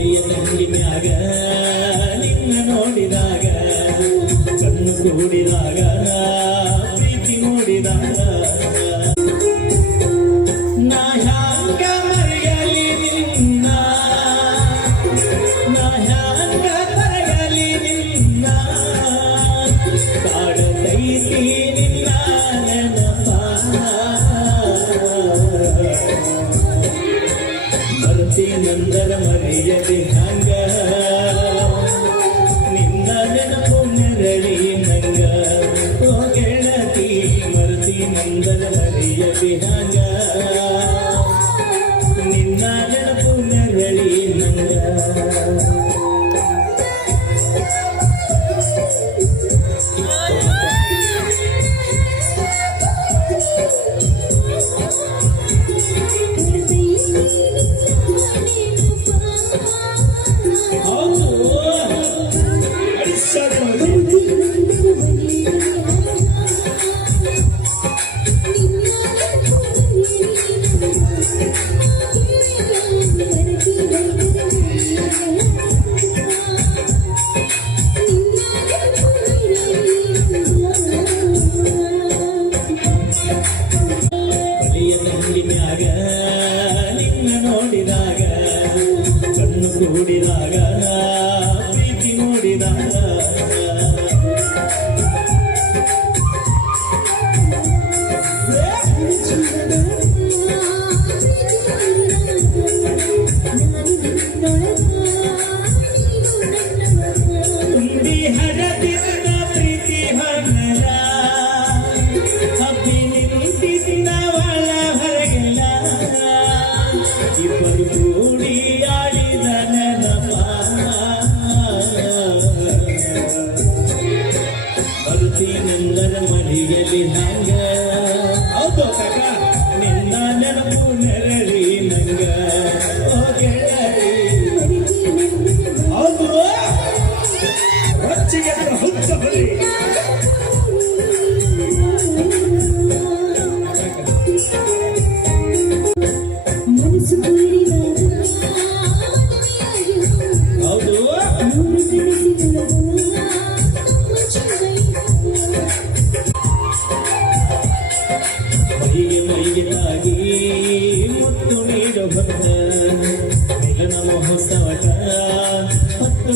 ಬಲಿಯ ತಂಗಿ ಮ್ಯಾಗ ನಿನ್ನ ನೋಡಿದಾಗ, ಕಣ್ಣು ಕೂಡಿದಾಗ, ಪ್ರೀತಿ ಮೂಡಿದಾಗ. ನಾ ಹ್ಯಾಂಗ ಮರೆಯಲಿ ನಿನ್ನ? ನಾ ಹ್ಯಾಂಗ ಮರೆಯಲಿ ನಿನ್ನ? ನಿನ್ನ ಮರತಿ ನಂದರ ಮರೆಯಲಿ ಹಂಗ. ನಿನ್ನ ನೆನಪು ನೆರಳಿ ನಂಗ. ಓ ಗೆಳತಿ ಮರುತಿ ನಂದರ ಮರೆಯಲಿ ಹಂಗ. ಬರ್ತೀನೆಂದರ ಮಡಿಯಲಿ ಹಂಗ. ಹೌದು ಕಾಕ.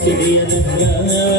ನನಗೆ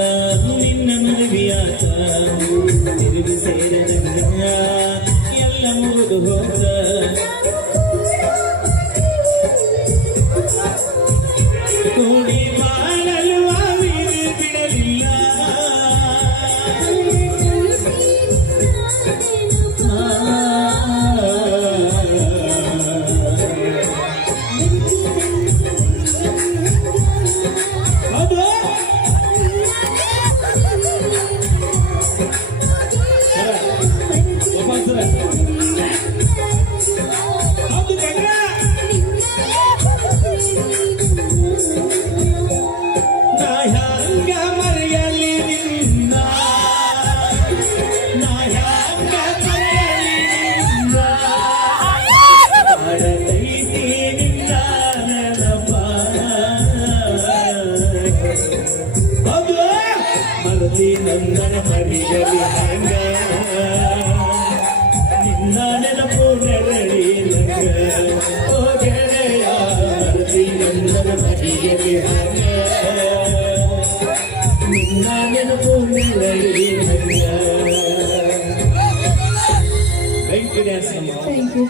ನಂದನ ಮರಿಯಲಿ ಹಂಗ. ನಿನ್ನ ನೆನಪು ನೆರಳಿ ನಂಗ. ಓ ಗೆಳೆಯ, ಮರದಿ ನಂದನ ಮರಿಯಲಿ ಹಂಗ. ನಿನ್ನ ನೆನಪು ನೆರಳಿ ನಂಗ. Thank you